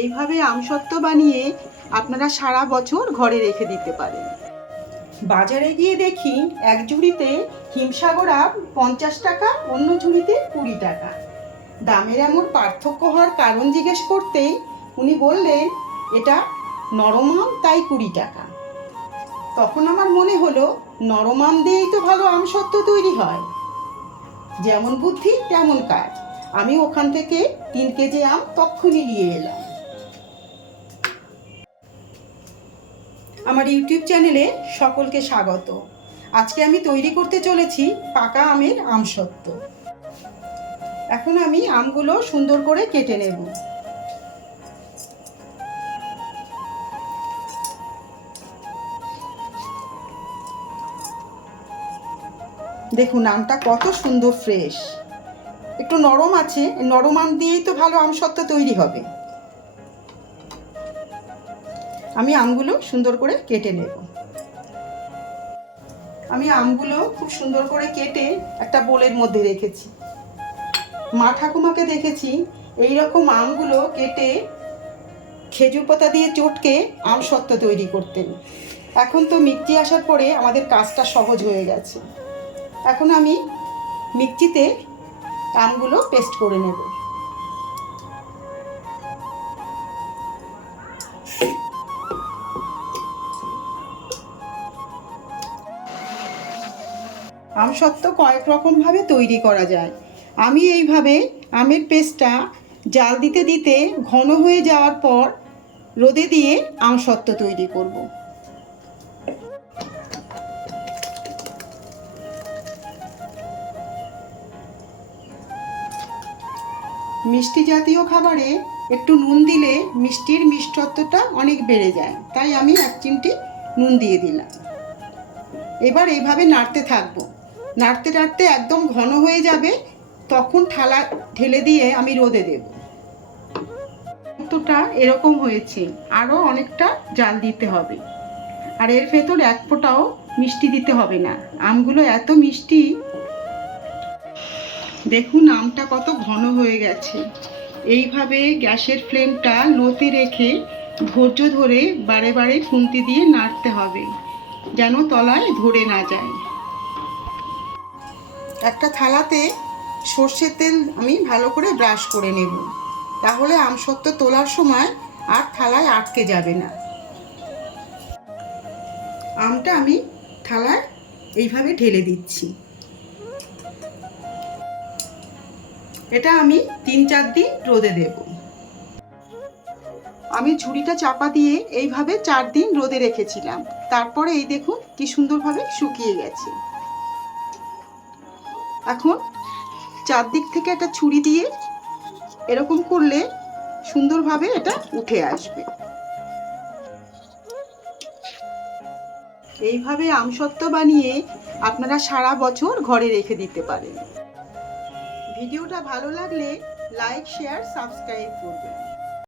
এইভাবে আমসত্ত্ব বানিয়ে আপনারা সারা বছর ঘরে রেখে দিতে পারেন। বাজারে গিয়ে দেখি এক ঝুড়িতে হিমসাগর আম পঞ্চাশ টাকা, অন্য ঝুড়িতে কুড়ি টাকা। দামের এমন পার্থক্য হওয়ার কারণ জিজ্ঞেস করতেই উনি বললেন, এটা নরম আম, তাই কুড়ি টাকা। তখন আমার মনে হলো, নরম আম দিয়েই তো ভালো আমসত্ত্ব তৈরি হয়। যেমন বুদ্ধি, তেমন কাজ। আমি ওখান থেকে তিন কেজি আম তক্ষুনি নিয়ে এলাম। আমার ইউটিউব চ্যানেলে সকলকে স্বাগত। আজকে আমি তৈরি করতে চলেছি পাকা আমের আমসত্ত্ব এখন আমি আমগুলো সুন্দর করে কেটে নেব। দেখুন, আমটা কত সুন্দর ফ্রেশ। একটু নরম আছে, নরম আম দিয়েই তো ভালো আমসত্ত্ব তৈরি হবে। আমি আমগুলো সুন্দর করে কেটে নেব। আমি আমগুলো খুব সুন্দর করে কেটে একটা বোলের মধ্যে রেখেছি। মা ঠাকুমাকে দেখেছি এই রকম আমগুলো কেটে খেজুর পাতা দিয়ে চটকে আম সত্ত্ব তৈরি করতেন। এখন তো মিক্সি আসার পরে আমাদের কাজটা সহজ হয়ে গেছে। এখন আমি মিক্সিতে আমগুলো পেস্ট করে নেব। আমসত্ত্ব কয়েক রকমভাবে তৈরি করা যায়। আমি এইভাবে আমের পেস্টটা জাল দিতে দিতে ঘন হয়ে যাওয়ার পর রোদে দিয়ে আমসত্ত্ব তৈরি করব। মিষ্টি জাতীয় খাবারে একটু নুন দিলে মিষ্টির মিষ্টত্বটা অনেক বেড়ে যায়। তাই আমি এক চিমটি নুন দিয়ে দিলাম। এবার এইভাবে নাড়তে থাকব। নাড়তে নাড়তে একদম ঘন হয়ে যাবে, তখন থালা ঢেলে দিয়ে আমি রোদে দেব। কতটা এরকম হয়েছে আরও অনেকটা জাল দিতে হবে। আর এর ভেতর এক ফোঁটাও মিষ্টি দিতে হবে না। আমগুলো এত মিষ্টি। দেখুন, আমটা কত ঘন হয়ে গেছে। এইভাবে গ্যাসের ফ্লেমটা লোতে রেখে ধৈর্য ধরে বারে বারে খুন্তি দিয়ে নাড়তে হবে, যেন তলায় ধরে না যায়। একটা থালাতে সর্ষের তেল আমি ভালো করে ব্রাশ করে নেব। তাহলে আমসত্ত্ব তোলার সময় আর থালায় আটকে যাবে না। আমটা আমি থালায় এইভাবে ঢেলে দিচ্ছি। এটা আমি তিন চার দিন রোদে দেব। আমি ঝুড়িটা চাপা দিয়ে এইভাবে চার দিন রোদে রেখেছিলাম। তারপরে এই দেখুন কি সুন্দরভাবে শুকিয়ে গেছে। এখন চারদিক থেকে একটা ছুরি দিয়ে এরকম করলে সুন্দরভাবে এটা উঠে আসবে। এইভাবে আমসত্ত্ব বানিয়ে আপনারা সারা বছর ঘরে রেখে দিতে পারেন। ভিডিওটা ভালো লাগলে লাইক, শেয়ার, সাবস্ক্রাইব করবেন।